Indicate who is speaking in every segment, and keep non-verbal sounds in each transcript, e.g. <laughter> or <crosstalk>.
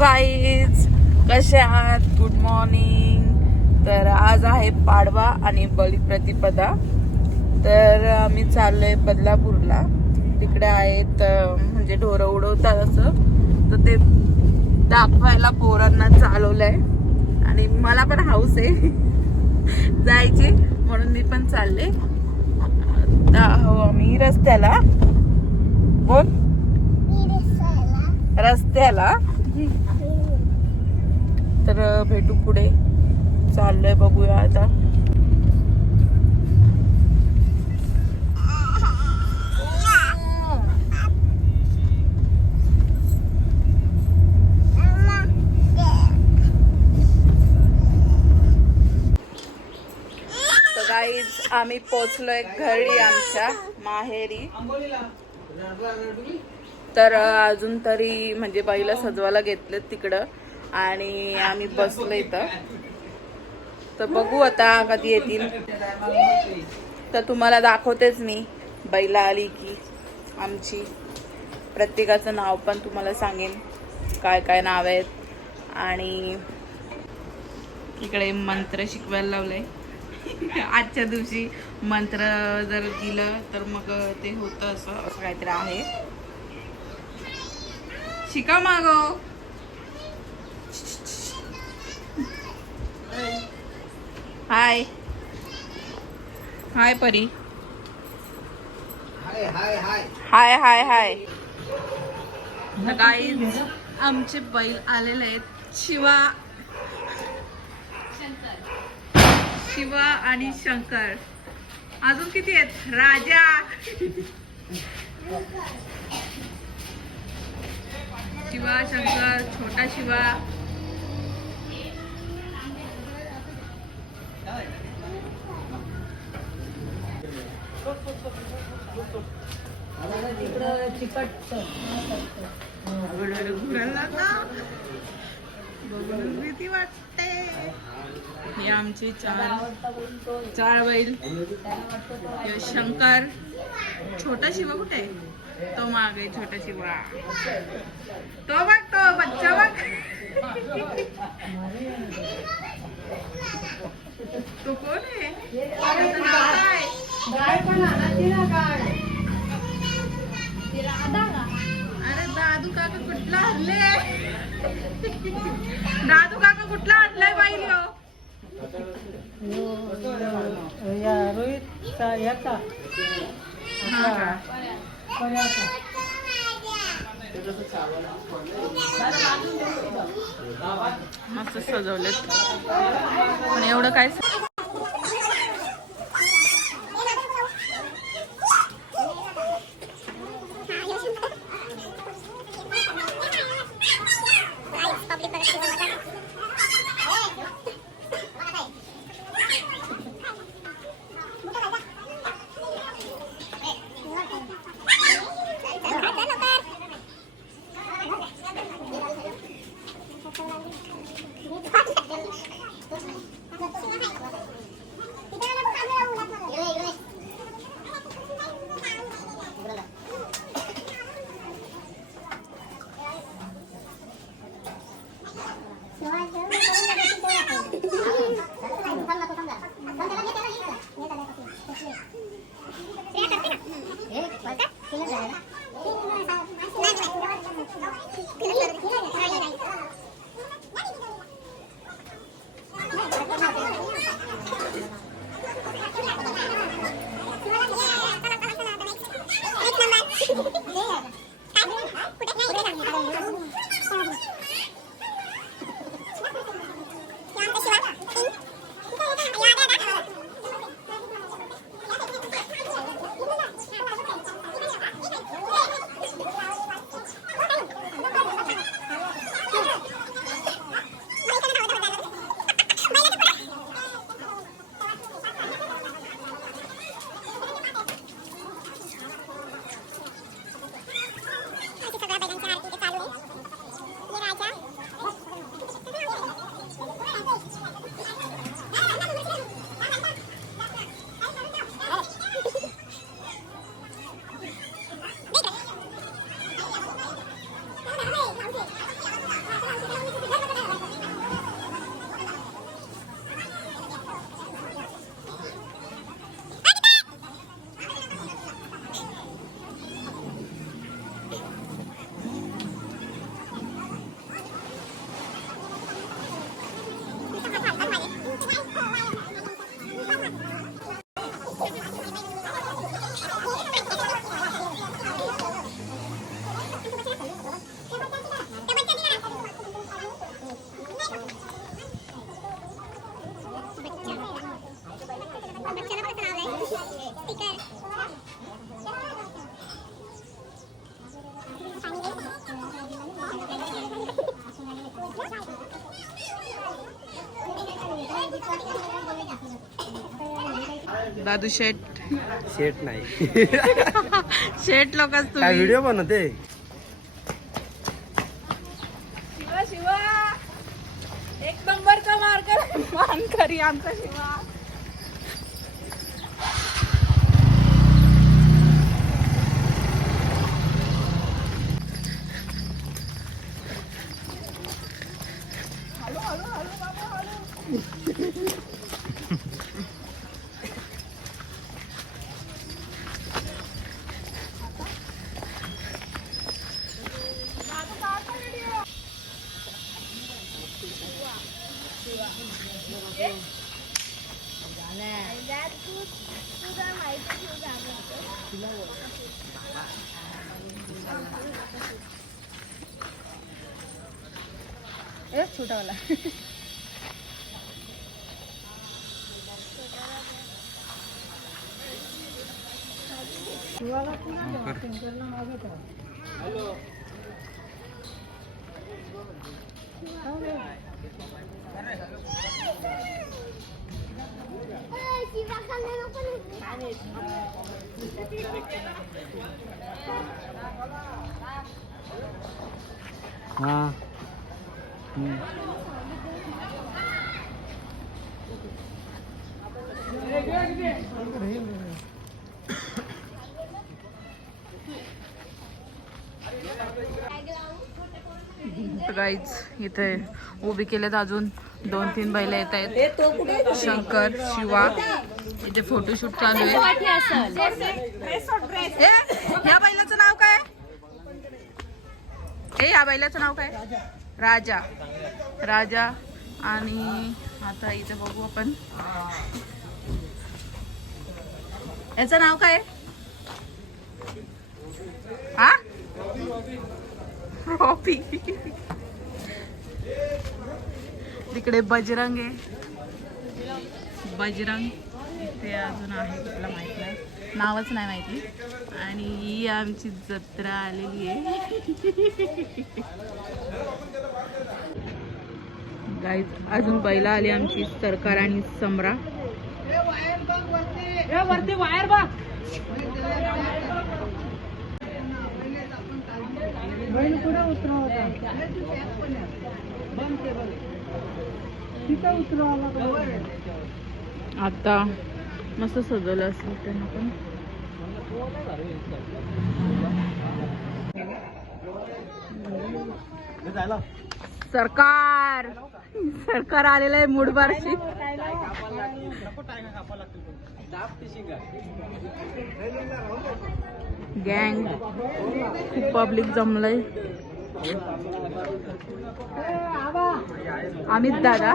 Speaker 1: Guys कसे आहात? Good morning तर आज आहे पाडवा आणि बलिप्रतिपदा तर आम्ही चाललोय बदलापूरला. तिकडे आहेत म्हणजे ढोरं उडवतात असं. तर ते दाखवायला पोरांना चालवलंय. आणि मला पण हाऊस आहे. <laughs> जायची. म्हणून मी पण चालले. आम्ही रस्त्याला. बोल. रस्त्याला. तर भेटू पुढे. चाललोय बघूया आता. आम्ही पोचलोय घरी आमच्या माहेरी. तर अजून तरी म्हणजे बाईला सजवायला घेतलेत तिकडं. आणि आम्ही बसलो इथं. तर बघू आता कधी येतील. तर तुम्हाला दाखवतेच मी. बैला आली की आमची. प्रत्येकाचं नाव पण तुम्हाला सांगेन. काय काय नाव आहेत. आणि इकडे मंत्र शिकवायला लावलंय. आजच्या दिवशी मंत्र जर दिलं तर मग ते होतं असं. असं काहीतरी आहे. शिका मागो हाय. हाय परी.
Speaker 2: हाय हाय हाय.
Speaker 1: हाय हाय हाय. गाईज आमचे बैल आलेले आहेत. शिवा. शिवा आणि शंकर. अजून किती आहेत? राजा. शिवा शंकर छोटा शिवा घुरायला ना. बघून भीती वाटते हे आमची चार चार बैल शंकर छोटा शिवा कुठे आहे? तो मागे छोटा शिवा तो बघ तो बच्चा बघ तो कोण आहे त्याचं नाव काय? अरे दादू काका कुठला हरले दादू काका कुठला हरलाय बाई?
Speaker 3: रोहित याचा
Speaker 1: हा का? मस्त सजवलेत. पण एवढं काय 你来了给你买了三 दादू शेट
Speaker 2: शेट नाही. <laughs>
Speaker 1: शेट लोकच
Speaker 2: काय
Speaker 1: तुम्ही.
Speaker 2: व्हिडिओ बनवते?
Speaker 1: ए छोटावाला
Speaker 2: हा.
Speaker 1: गाईज इथे उभी केलेत अजून दोन तीन बैल येत आहेत. शंकर शिवा. इथे फोटोशूट चालू आहे. ह्या बैलाचं नाव काय? ए या बैलाचं नाव काय? राजा. राजा आणि आता इथे बघू आपण. याचं नाव काय? हा? रॉबी तिकडे बजरंग आहे. बजरंग. इथे अजून आहे तुला माहीत नाही. नावच नाही माहिती. आणि ही आमची जत्रा आलेली आहे. गाईज अजून बैला आली आमची सरकार आणि समरा. आता मस्त सजवलं असेल त्यांना पण. सरकार. सरकार आलेलं आहे मुडबारची गँग. खूप पब्लिक जमलंय. अमित दादा.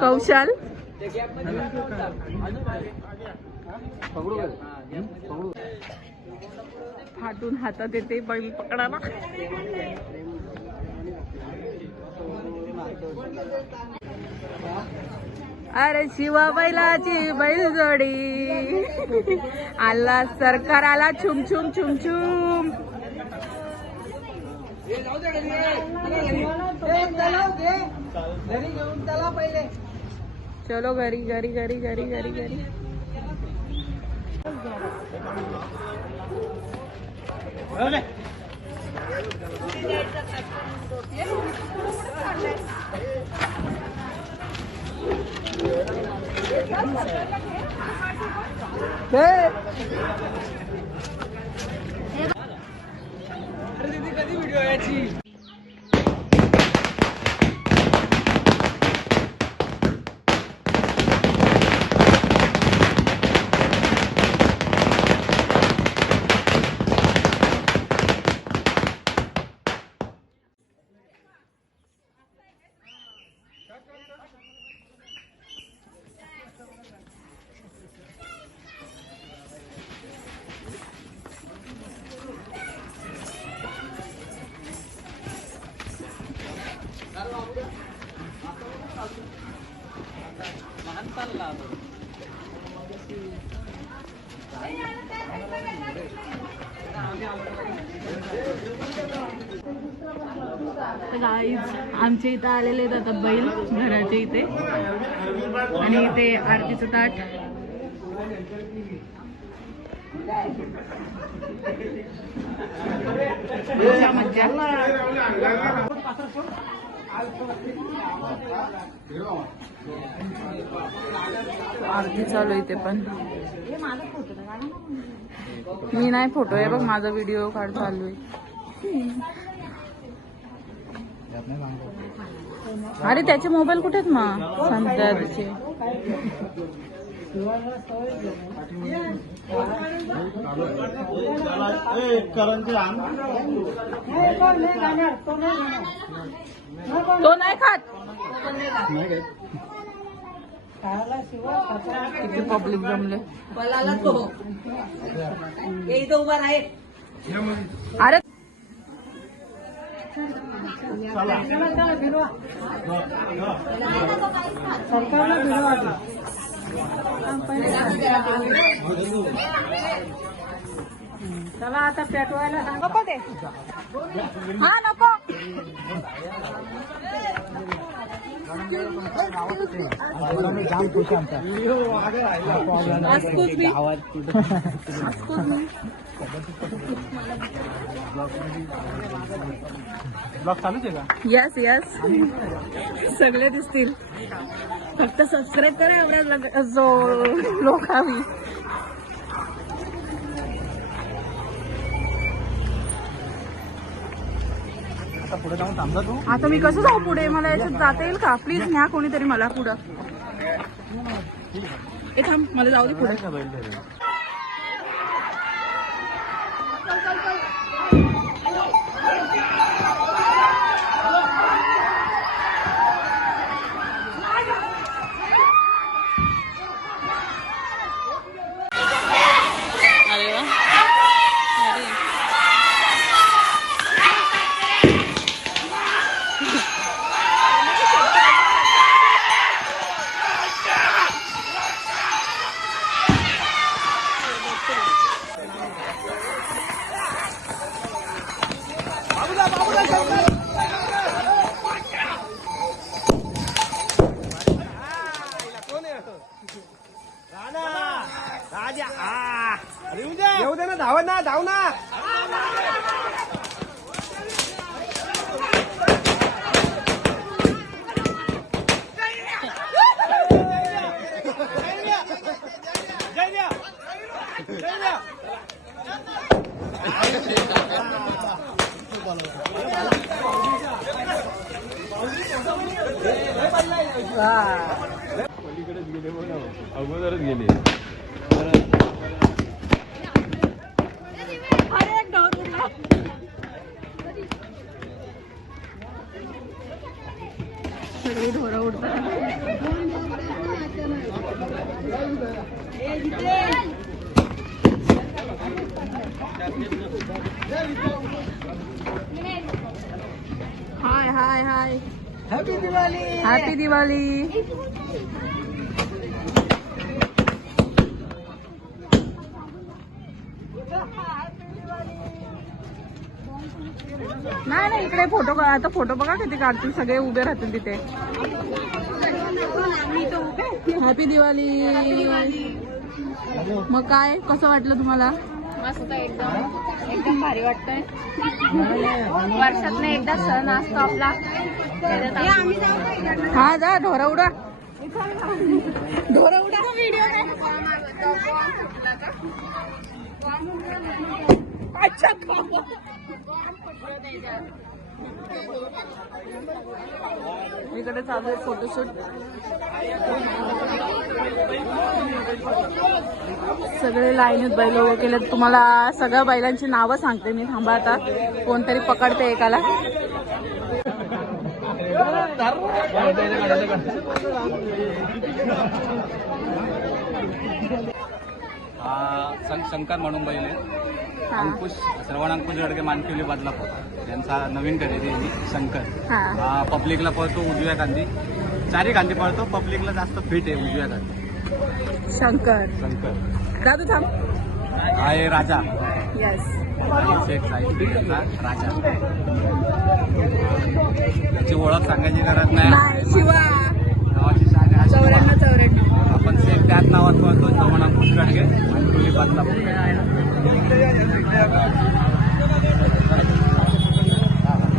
Speaker 1: कौशल. फाटून हातात येते बैल पकडायला. अरे शिवा बैलाची बैलजोडी. आला सरकार आला छुम छुम छुम. छुम चलो चलो घरी घरी घरी घरी घरी घरी. गाईज आमच्या इथं आलेले आहेत आता बैल घराच्या इथे. आणि इथे आरतीचं ताट. मज्जा मज्जा आरती चालू आहे इथे पण. मी नाही फोटो आहे बघ माझा व्हिडिओ काढ चालू आहे. अरे त्याचे मोबाईल कुठे आहेत मग? संत्याचे तो नाही खात. किती पब्लिक जमले? अरे चला आता पेटवायला नको ते. हा नको.
Speaker 2: ब्लॉग चालूच आहे का?
Speaker 1: येस येस सगळे दिसतील. फक्त सबस्क्राईब करा एवढा लग- जो लोक आम्ही.
Speaker 2: आता पुढे जाऊन थांबला तू.
Speaker 1: आता मी कसं जाऊ पुढे? मला याच्यात जाता येईल का? प्लीज न्या कोणीतरी मला पुढं. ए थांब मला जाऊ दे पुढे अरे वा अरे
Speaker 2: राजा आ येऊ दे ना धाव ना धाव ना
Speaker 3: अगोदरच गेले
Speaker 1: सगळी ढोरं उडतात hi. Hi hi
Speaker 2: happy Diwali
Speaker 1: happy Diwali नाही नाही इकडे फोटो आता फोटो बघा किती काढतील. सगळे उभे राहतील तिथे. हॅपी दिवाळी मग काय? कसं वाटलं तुम्हाला?
Speaker 4: मस्त एकदम. एकदम भारी वाटतंय. वर्षात एकदा सण असतो आपला.
Speaker 1: हा जा ढोरा उडा. ढोरा उडा. अच्छा इकडे चालू आहे फोटोशूट सगळे लाईनीत बैल उभे केले तुम्हाला सगळ्या बैलांची नावं सांगते मी. थांबा आता. कोणतरी पकडते एकाला.
Speaker 3: हा शंकर म्हणून बैल अंकुश श्रवण अंकुश गडगे मानकिवली बदलापूर यांचा नवीन खरेदी आहे ही, शंकर
Speaker 1: हा.
Speaker 3: हा पब्लिकला पळतो उजव्या गांधी चारी गांधी पळतो पब्लिकला जास्त फिट आहे उजव्या गांधी
Speaker 1: शंकर.
Speaker 3: शंकर.
Speaker 1: दादू थांब.
Speaker 3: हा आहे राजा.
Speaker 1: येस
Speaker 3: यांचा राजा. त्याची ओळख सांगायची गरज नाही.
Speaker 1: नाही शिवा.
Speaker 3: शान आहे.
Speaker 1: चौऱ्याण्णव चौऱ्याण्णव.
Speaker 3: आपण सेफ त्याच नावात पळतो श्रवण अंकुश आहे मानकुली बदलापूर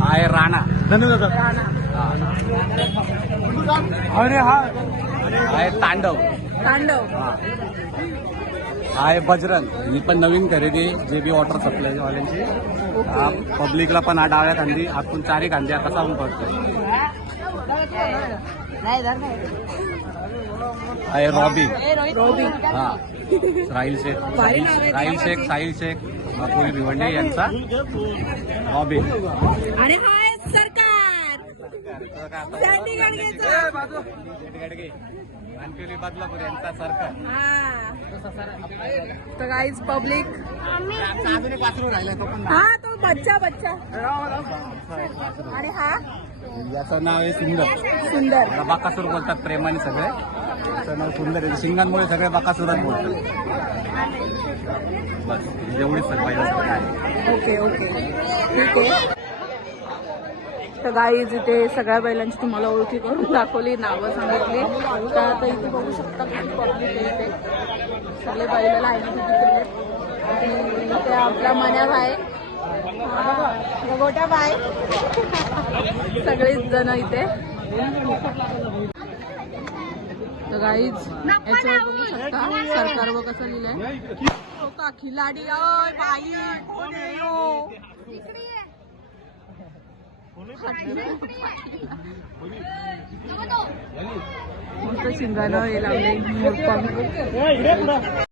Speaker 3: आहे राणा. धनुदादा अरे हा. आहे तांडव.
Speaker 1: तांडव.
Speaker 3: हा. आहे बजरंग. ही पण नवीन खरेदी जे बी वॉटर सप्लाय वाल्यांची. हा पब्लिकला पण हा डाव्या खांदी आतून चारी खांदी आता सांगून पडतो आहे रॉबिन
Speaker 1: रॉबिन
Speaker 3: हा. राहिल शेख. राहिल शेख साहिल शेख बापुरी भिवंडे यांचा रॉबिन.
Speaker 1: आणि हाय सरकार.
Speaker 3: बदलापूर यांचा
Speaker 1: हा. तर गाईज पब्लिक हा तो बच्चा बच्चा. आणि हा.
Speaker 3: याचं नाव आहे सुंदर.
Speaker 1: सुंदर.
Speaker 3: बाकासूर बोलतात प्रेमाने सगळे. त्याचं नाव सुंदर आहे. शिंगांमुळे सगळे बाकासुरात बोलतात. बस एवढीच सगळं
Speaker 1: ओके ओके. ठीक आहे. तर गाईज इथे सगळ्या बैलांची तुम्हाला ओळखी करून दाखवली नावं सांगितली. तर आता इथे बघू शकता खूप पब्लिक आहे इथे. सगळे बैल लाईन आणि इथे आपला मन्या भाई. गोट्या बाय सगळेच जण इथे. तर गाईज याच्यावर बघू शकता सरकारवर कसं लिहिलंय. हो का खिलाडी अय बाई कोण? मस्त शिंगानं हे लावले मोरपंख